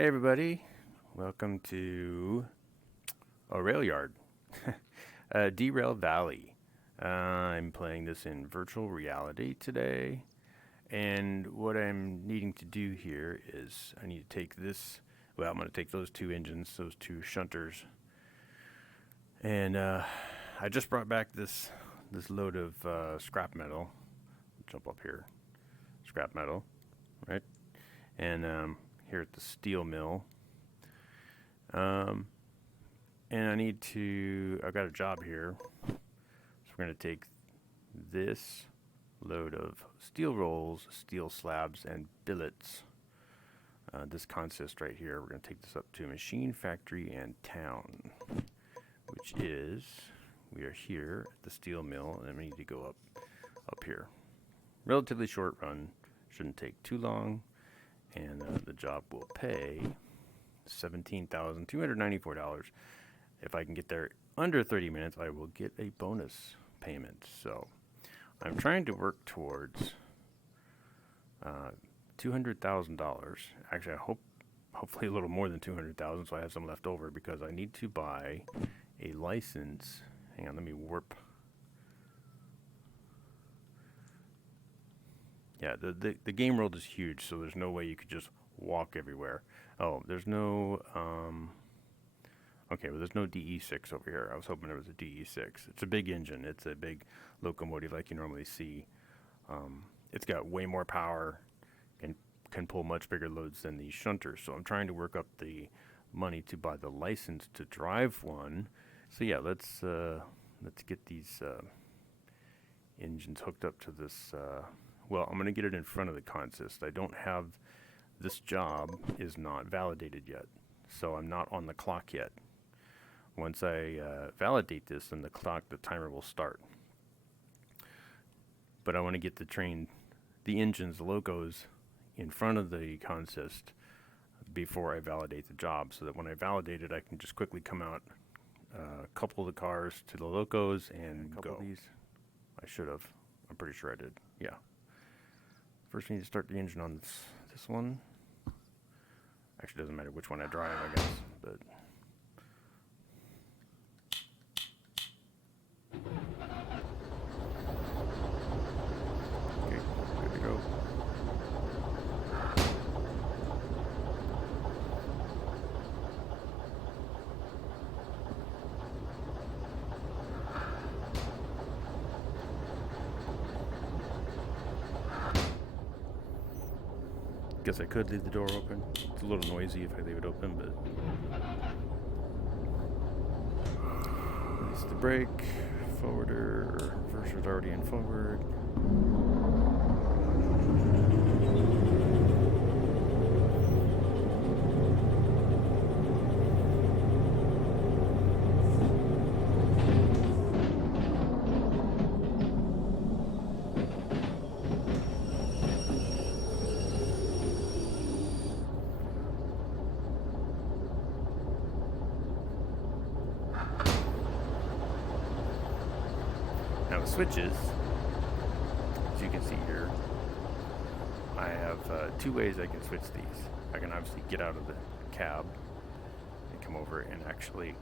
Hey everybody, welcome to a rail yard, Derail Valley. I'm playing this in virtual reality today, and what I'm needing to do here is I need to take this, I'm going to take those two engines, those two shunters, and I just brought back this load of scrap metal. Jump up here, scrap metal, right? And here at the steel mill. And I've got a job here. So we're going to take this load of steel rolls, steel slabs, and billets. This consist right here, we're going to take this up to Machine Factory and Town, which is, we are here at the steel mill, and we need to go up here. Relatively short run, shouldn't take too long. And the job will pay $17,294. If I can get there under 30 minutes, I will get a bonus payment. So I'm trying to work towards $200,000. Actually, hopefully a little more than $200,000, so I have some left over because I need to buy a license. Hang on, let me warp. Yeah, the game world is huge, so there's no way you could just walk everywhere. Oh, there's no, okay, well, there's no DE6 over here. I was hoping there was a DE6. It's a big engine. It's a big locomotive like you normally see. It's got way more power and can pull much bigger loads than these shunters. So I'm trying to work up the money to buy the license to drive one. So yeah, let's get these engines hooked up to this. Well, I'm going to get it in front of the consist. I don't have, this job is not validated yet, so I'm not on the clock yet. Once I validate this, then the timer will start. But I want to get the engines, the locos, in front of the consist before I validate the job, so that when I validate it, I can just quickly come out, couple the cars to the locos, and go. These, I should have. I'm pretty sure I did. Yeah. First, we need to start the engine on this one. Actually, doesn't matter which one I drive, I guess, but. Okay, good to go. Guess I could leave the door open. It's a little noisy if I leave it open, but release the brake, forwarder, reverser's already in forward. Now the switches, as you can see here, I have two ways I can switch these. I can obviously get out of the cab and come over and actually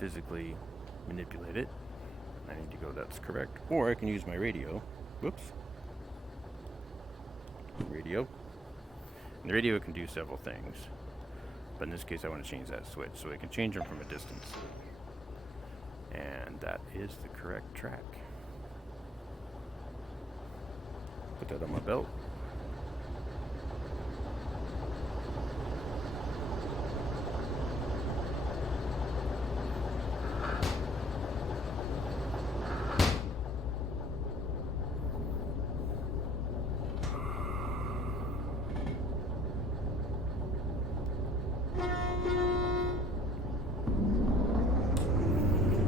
physically manipulate it. I need to go, that's correct. Or I can use my radio. Whoops. Radio. And the radio can do several things. But in this case, I want to change that switch so I can change them from a distance. And that is the correct track. Put that on my belt.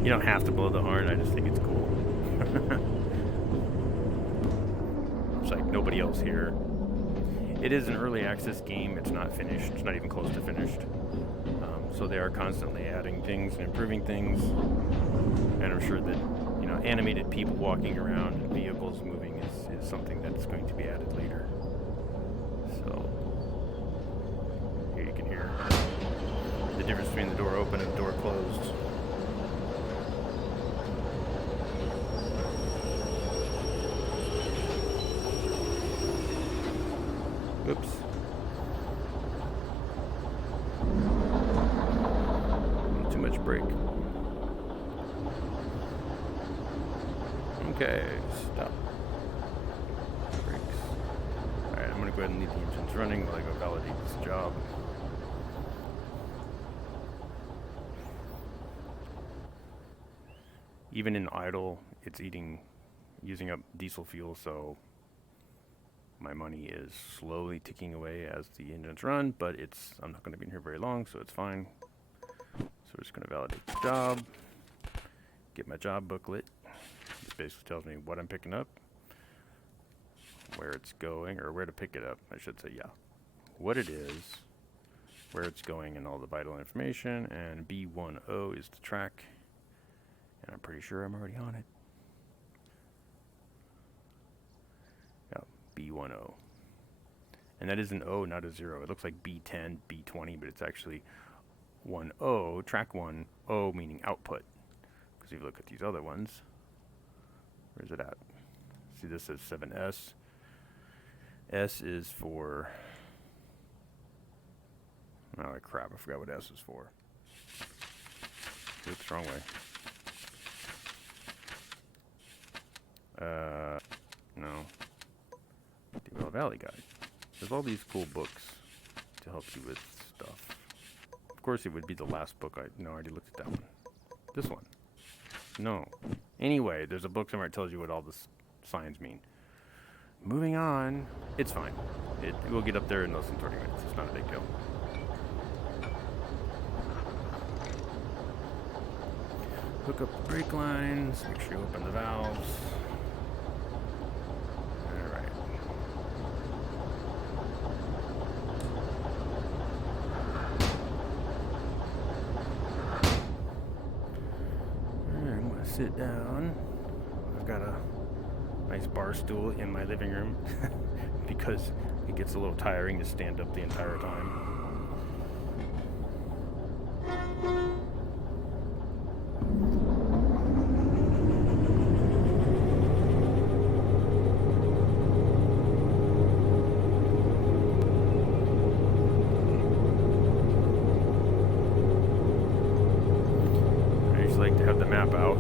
You don't have to blow the horn, I just think it's cool. It's like nobody else here. It is an early access game, it's not finished, it's not even close to finished. So they are constantly adding things and improving things. And I'm sure that, animated people walking around and vehicles moving is something that's going to be added later. So between the door open and the door closed. Oops. Too much brake. Okay, stop. Brakes. Alright, I'm gonna go ahead and leave the engines running while I go validate this job. Even in idle, it's using up diesel fuel, so my money is slowly ticking away as the engines run, but I'm not going to be in here very long, so it's fine. So we're just going to validate the job, get my job booklet. This basically tells me what I'm picking up, where it's going, or where to pick it up, I should say, yeah. What it is, where it's going, and all the vital information, and B10 is the track, and I'm pretty sure I'm already on it. B10. And that is an O, not a 0. It looks like B10, B20, but it's actually 10, track 1, O meaning output. Because if you look at these other ones, where's it at? See, this says 7S. S is for, oh crap, I forgot what S is for. Oops, wrong way. No. Derail Valley Guide. There's all these cool books to help you with stuff. Of course, it would be the last book. I already looked at that one. This one. No. Anyway, there's a book somewhere that tells you what all the signs mean. Moving on. It's fine. It will get up there in less than 30 minutes. It's not a big deal. Hook up the brake lines. Make sure you open the valves. Sit down. I've got a nice bar stool in my living room because it gets a little tiring to stand up the entire time. I just like to have the map out.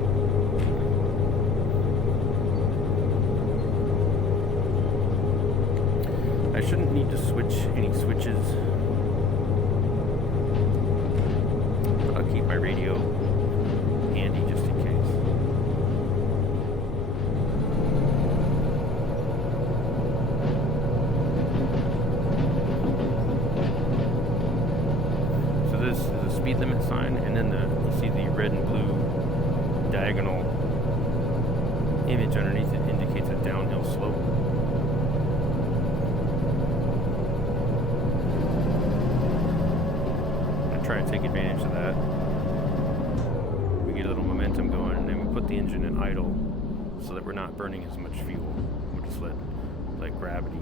I shouldn't need to switch any switches. I'll keep my radio handy just in case. So this is a speed limit sign, and then you see the red and blue diagonal image underneath it indicates a downhill slope. Try and take advantage of that. We get a little momentum going, and then we put the engine in idle so that we're not burning as much fuel. We'll just let gravity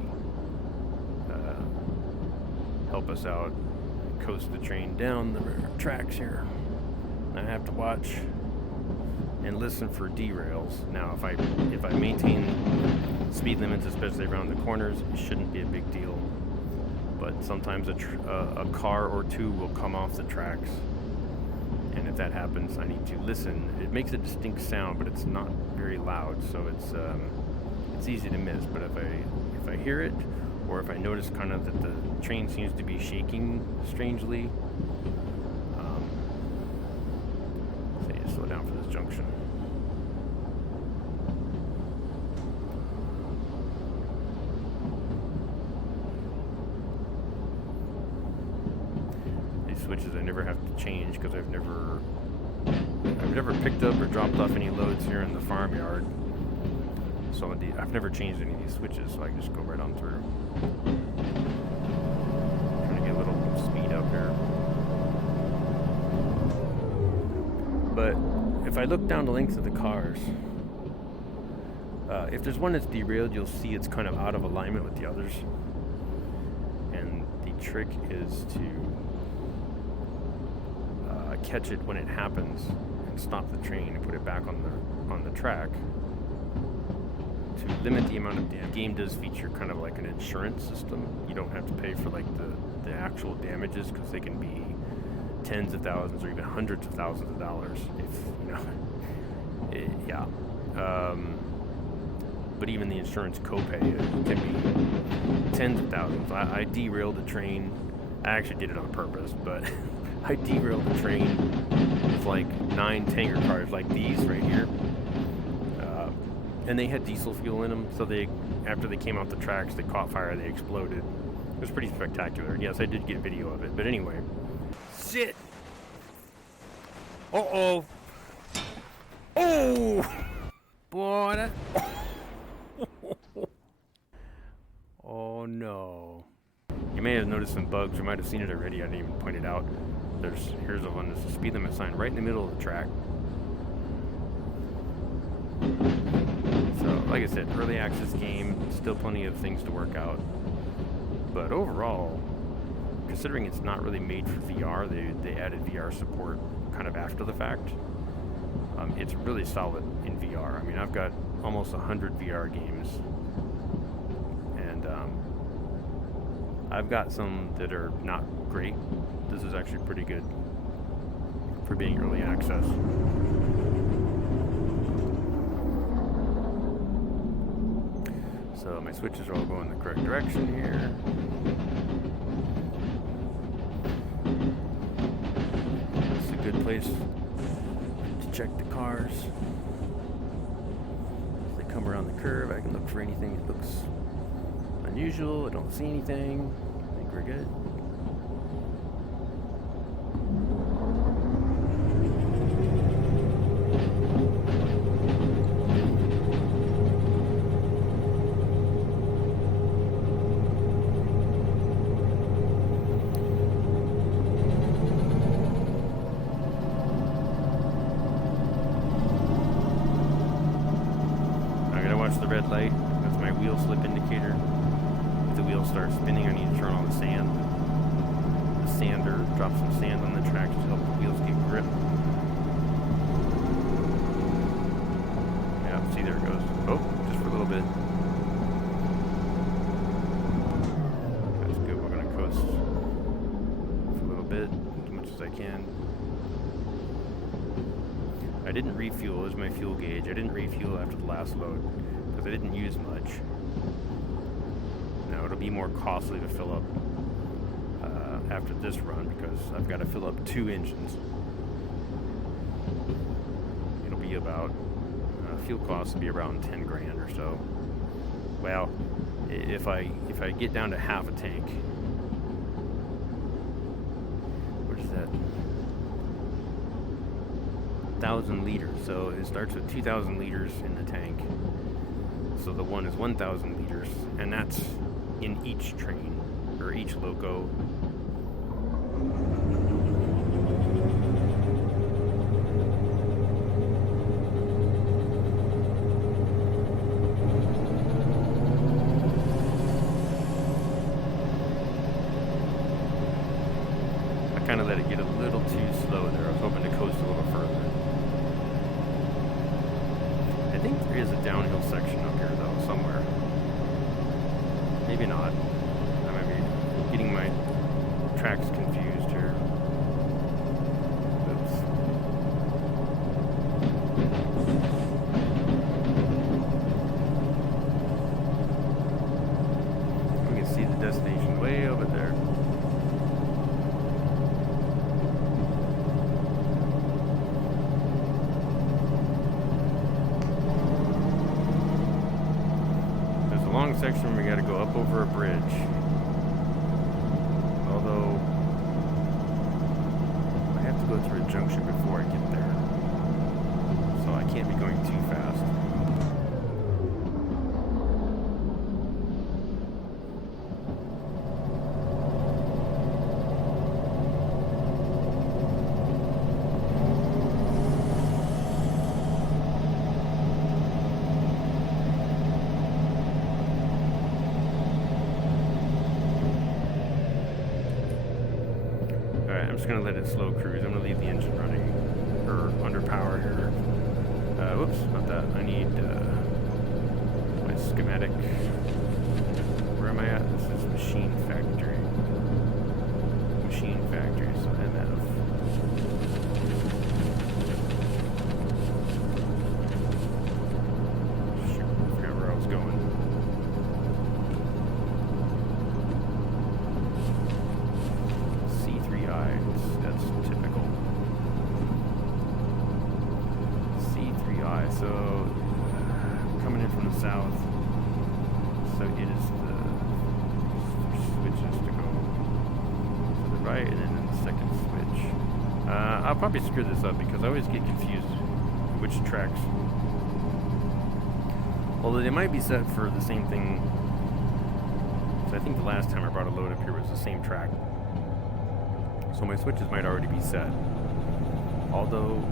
help us out, coast the train down the tracks here. And I have to watch and listen for derails. Now, if I maintain speed limits, especially around the corners, it shouldn't be a big deal. But sometimes a car or two will come off the tracks, and if that happens, I need to listen. It makes a distinct sound, but it's not very loud, so it's easy to miss. But if I hear it, or if I notice kind of that the train seems to be shaking strangely, so you slow down for this junction. Switches I never have to change because I've never picked up or dropped off any loads here in the farmyard. So I've never changed any of these switches, so I can just go right on through. Trying to get a little speed up here. But if I look down the length of the cars, if there's one that's derailed, you'll see it's kind of out of alignment with the others. And the trick is to catch it when it happens and stop the train and put it back on the track to limit the amount of damage. The game does feature kind of like an insurance system. You don't have to pay for like the actual damages, because they can be tens of thousands or even hundreds of thousands of dollars if, you know, yeah. But even the insurance copay can be tens of thousands. I derailed a train. I actually did it on purpose, but I derailed a train with like 9 tanker cars like these right here. And they had diesel fuel in them, so after they came off the tracks, they caught fire, they exploded. It was pretty spectacular. And yes, I did get video of it, but anyway. Shit! Uh-oh! Oh! Boy, that... Oh no. You may have noticed some bugs, you might have seen it already, I didn't even point it out. Here's the one, there's a speed limit sign right in the middle of the track. So, like I said, early access game, still plenty of things to work out. But overall, considering it's not really made for VR, they added VR support kind of after the fact. It's really solid in VR. I mean, I've got almost 100 VR games, and I've got some that are not great. This is actually pretty good for being early access. So my switches are all going the correct direction here. It's a good place to check the cars. As they come around the curve, I can look for anything that looks unusual. I don't see anything. I think we're good. The red light, that's my wheel slip indicator. If the wheels start spinning, I need to turn on the sand. The sander, drop some sand on the tracks to help the wheels get grip. Yeah, see, there it goes. Oh, just for a little bit. That's good, we're gonna coast for a little bit, as much as I can. I didn't refuel, as my fuel gauge. I didn't refuel after the last load, because I didn't use much. Now, it'll be more costly to fill up after this run, because I've got to fill up 2 engines. It'll be about, fuel costs will be around 10 grand or so. Well, if I get down to half a tank, what is that? 1,000 liters, so it starts with 2,000 liters in the tank. So the one is 1,000 liters, and that's in each train, or each loco. I kind of let it get a little too slow there. I was hoping to coast a little further. I think there is a downhill section up here, though, somewhere. Maybe not. I might be getting my tracks confused here. Oops. We can see the destination way over there. Section we got to go up over a bridge, although I have to go through a junction before I get there, so I can't be going too fast. just gonna let it slow cruise. I'm gonna leave the engine running, or under power here. Whoops, not that. I need my schematic. Where am I at? This is machine factory. Machine factory, so MF. Shoot, I forgot where I was going. C3I, that's typical. C3I, so coming in from the south, so it is the switches to go to the right, and then the second switch. I'll probably screw this up because I always get confused which tracks. Although they might be set for the same thing. So I think the last time I brought a load up here was the same track. So my switches might already be set. Although,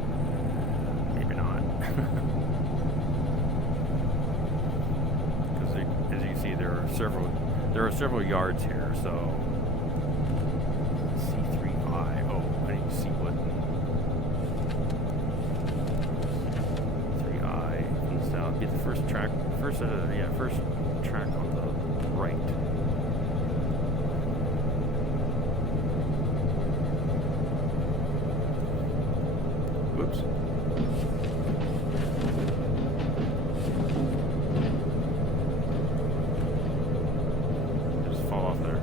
maybe not. Because as you can see, there are several yards here, so C3I. Oh, I need to see what 3I from the south. Get the first track on the right. Whoops. Just fall off there.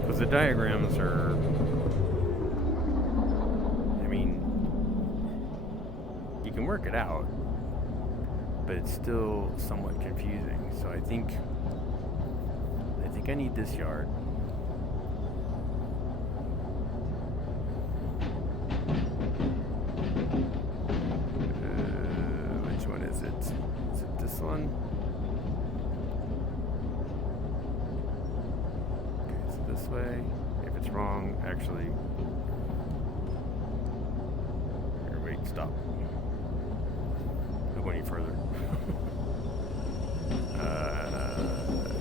Because the diagrams are, I mean, you can work it out, but it's still somewhat confusing. So I think I need this yard. Which one is it? Is it this one? Okay, so this way. If it's wrong, actually. Here, wait, stop. Don't go any further.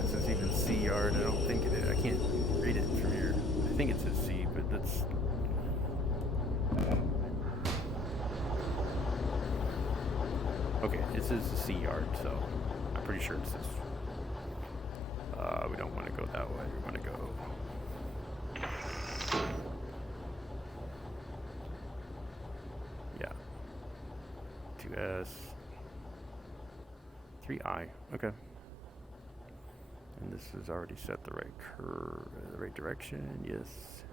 This is even C yard. I don't think it is. I can't read it from here. I think it says C, but that's. Okay, it says the C yard, so I'm pretty sure it says. We don't want to go that way. We want to go. Yeah. 2S. 3I. Okay. And this has already set the right curve, the right direction. Yes.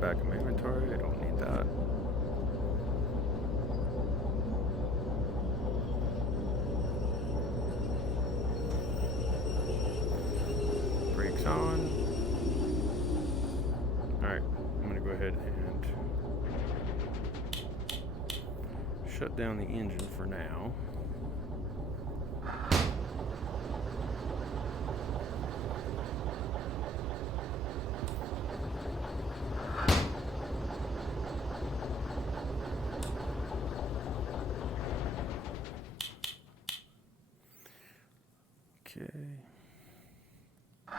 Back in my inventory, I don't need that. Brakes on. Alright, I'm gonna go ahead and shut down the engine for now. Okay. Go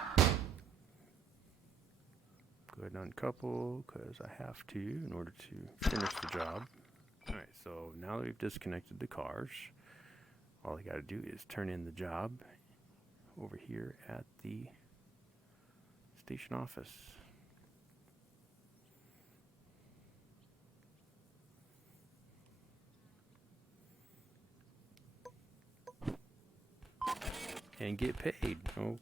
ahead and uncouple because I have to in order to finish the job. Alright, so now that we've disconnected the cars, all I got to do is turn in the job over here at the station office. and get paid. Oh,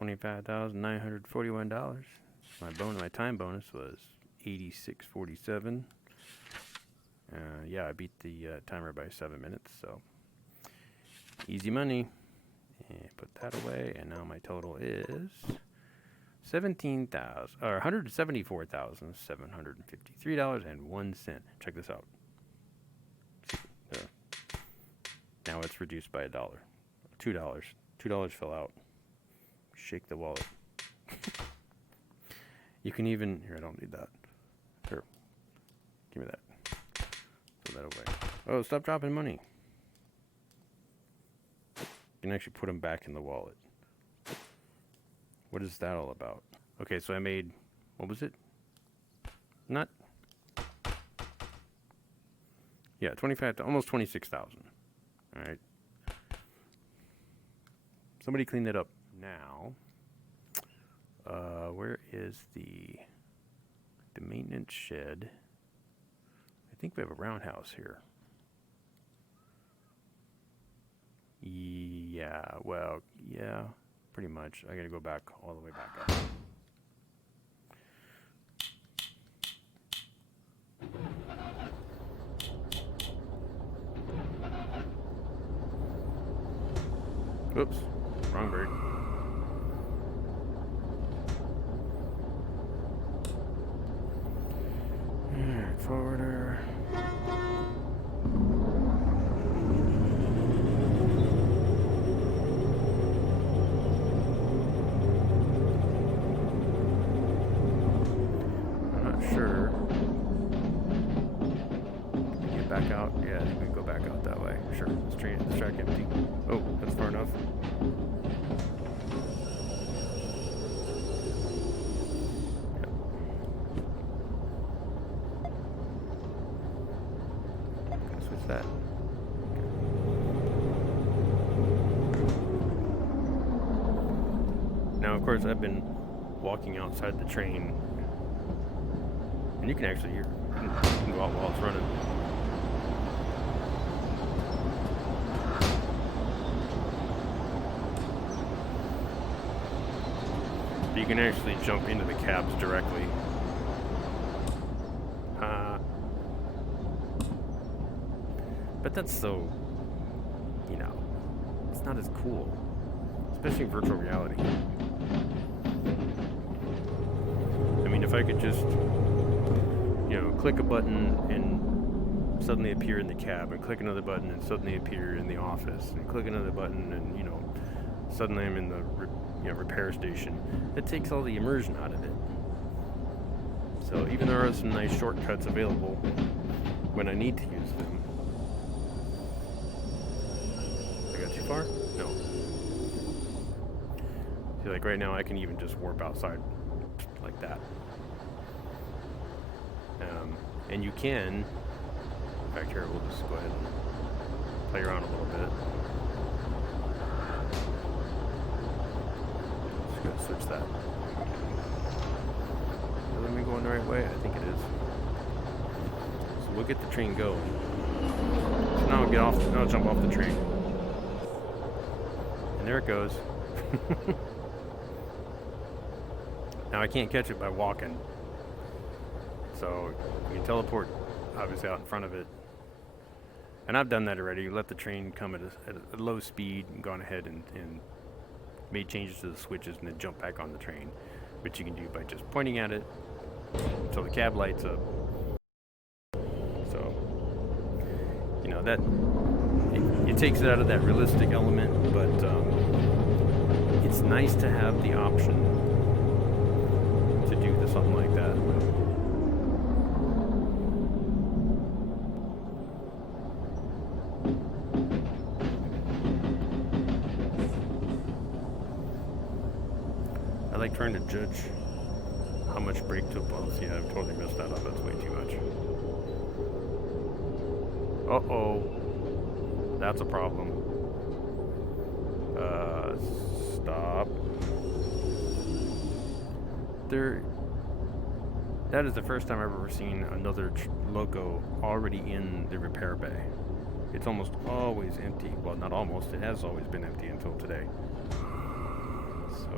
$25,941. My time bonus was 86.47. Yeah, I beat the timer by 7 minutes, so easy money. And put that away, and now my total is $174,753.01. Check this out. Now it's reduced by $1. $2. $2 fell out. Shake the wallet. You can even here. I don't need that. Here, give me that. Throw that away. Oh, stop dropping money. You can actually put them back in the wallet. What is that all about? Okay, so I made, what was it? Not. Yeah, 25, almost 26,000. All right. Somebody clean that up now. Where is the maintenance shed? I think we have a roundhouse here. Yeah, well, yeah, pretty much. I gotta go back all the way back up. Oops, wrong bird. Alright, forwarder. I'm not sure. Can we get back out? Yeah, I think we can go back out that way. Sure, this track empty. Oh, that's far enough. That. Now, of course, I've been walking outside the train, and you can actually hear. You can go out while it's running. But you can actually jump into the cabs directly. But that's so, you know, it's not as cool, especially in virtual reality. I mean, if I could just, you know, click a button and suddenly appear in the cab, and click another button and suddenly appear in the office, and click another button and, you know, suddenly I'm in the repair station. It takes all the immersion out of it. So even there are some nice shortcuts available when I need to use them. Too far? No. See, like right now I can even just warp outside like that. And you can, in fact here we'll just go ahead and play around a little bit. Just gonna switch that. Let me go in the right way? I think it is. So we'll get the train going. So now I'll jump off the train. There it goes. Now I can't catch it by walking. So you can teleport obviously out in front of it. And I've done that already. You let the train come at a low speed and gone ahead and made changes to the switches and then jump back on the train. Which you can do by just pointing at it until the cab lights up. So, you know, that it takes it out of that realistic element, but it's nice to have the option to do something like that. I like trying to judge how much brake to apply. See, I've totally messed that up. That's way too much. Uh-oh. That's a problem. Stop. That is the first time I've ever seen another loco already in the repair bay. it's almost always empty. Well, not almost, it has always been empty until today. So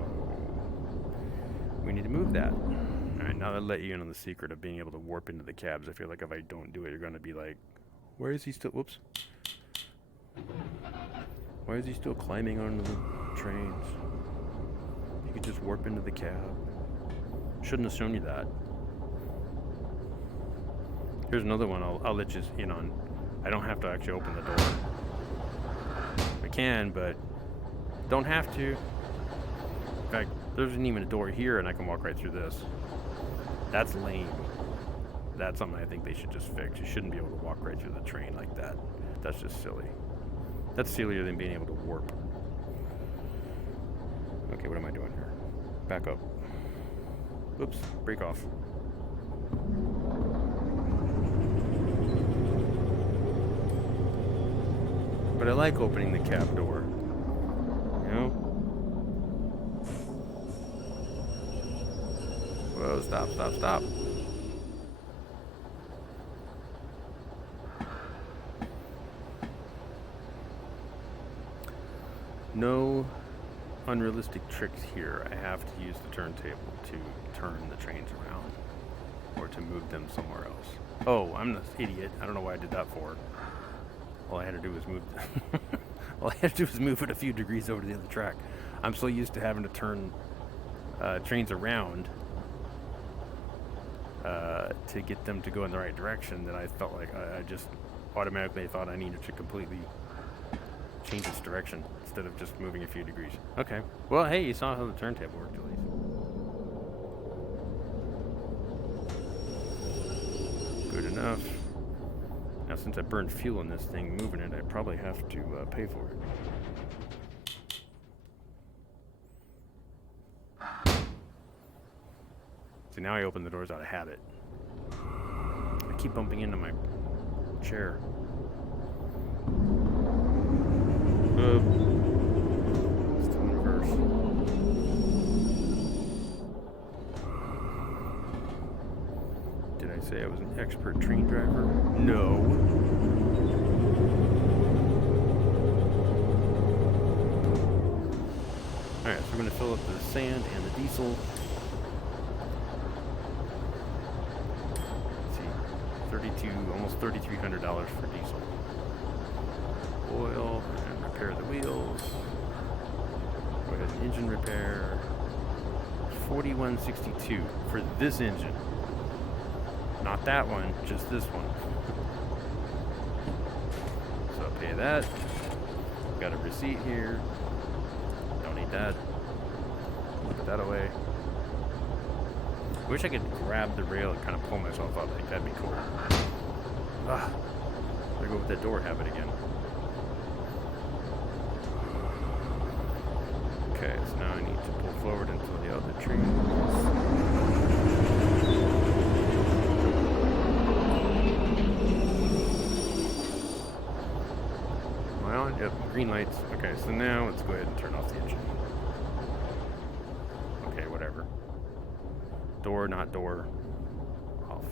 we need to move that. Alright, now I'll let you in on the secret of being able to warp into the cabs. I feel like if I don't do it, you're gonna be like, where is he still, whoops. Why is he still climbing onto the trains? You could just warp into the cab. Shouldn't have shown you that. Here's another one I'll let you in on. I don't have to actually open the door. I can, but don't have to. In fact, there isn't even a door here and I can walk right through this. That's lame. That's something I think they should just fix. You shouldn't be able to walk right through the train like that. That's just silly. That's sillier than being able to warp. Okay, what am I doing here? Back up. Oops, break off. But I like opening the cab door. You know? Whoa, stop, stop, stop. No unrealistic tricks here. I have to use the turntable to turn the trains around or to move them somewhere else. Oh, I'm an idiot. I don't know why I did that for. All I had to do was move all I had to do was move it a few degrees over to the other track. I'm so used to having to turn trains around to get them to go in the right direction that I felt like I just automatically thought I needed to completely change its direction instead of just moving a few degrees. Okay. Well, hey, you saw how the turntable worked at least. Good enough. Now, since I burned fuel in this thing, moving it, I probably have to pay for it. See, now I open the doors out of habit. I keep bumping into my chair. Still in reverse. Did I say I was an expert train driver? No. Alright, so we're going to fill up the sand and the diesel. Let's see, almost $3,300 for diesel. Oil, and repair the wheels. Go ahead and engine repair. $41.62 for this engine. Not that one, just this one. So I'll pay that. Got a receipt here. Don't need that. Put that away. Wish I could grab the rail and kind of pull myself up. I think that'd be cool. Ah, there go with that door habit again. Okay, so now I need to pull forward until the other tree. Well, yep, green lights. Okay, so now let's go ahead and turn off the engine. Okay, whatever. Door, not door. Off.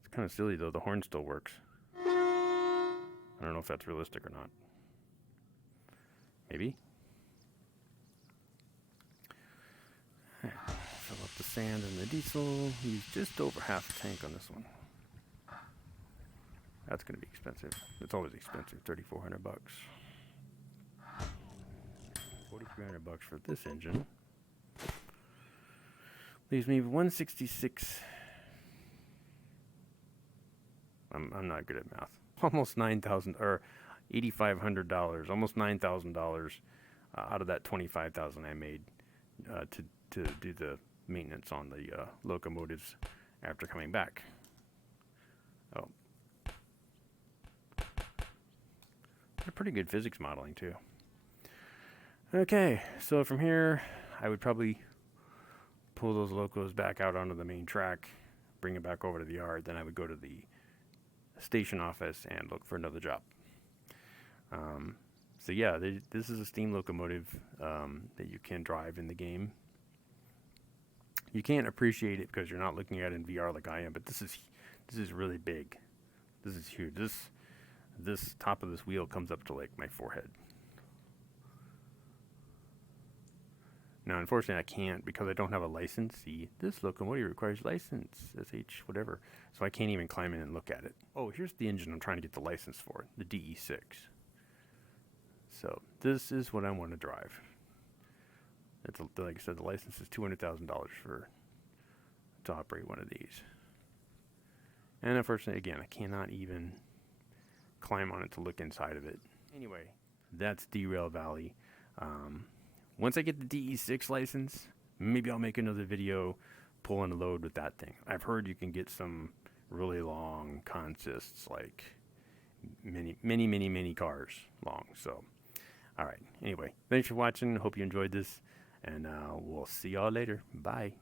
It's kind of silly though, the horn still works. I don't know if that's realistic or not. Maybe. Fill up the sand and the diesel. Use just over half a tank on this one. That's going to be expensive. It's always expensive. $3,400. $4,300 for this engine. Leaves me $166. I'm not good at math. Almost $9,000 or $8,500. Almost $9,000 out of that $25,000 I made to do the maintenance on the locomotives after coming back. Oh, they're pretty good physics modeling too. Okay, so from here, I would probably pull those locos back out onto the main track, bring it back over to the yard, then I would go to the station office and look for another job. So yeah, this is a steam locomotive that you can drive in the game. You can't appreciate it because you're not looking at it in VR like I am, but this is really big. This is huge. This top of this wheel comes up to like my forehead. Now, unfortunately, I can't because I don't have a license. See, this locomotive requires license, SH whatever. So I can't even climb in and look at it. Oh, here's the engine I'm trying to get the license for, the DE6. So this is what I want to drive. Like I said, the license is $200,000 to operate one of these. And unfortunately, again, I cannot even climb on it to look inside of it. Anyway, that's Derail Valley. Once I get the DE6 license, maybe I'll make another video pulling a load with that thing. I've heard you can get some really long consists, like many cars long. So, all right. Anyway, thanks for watching. Hope you enjoyed this. And we'll see y'all later. Bye.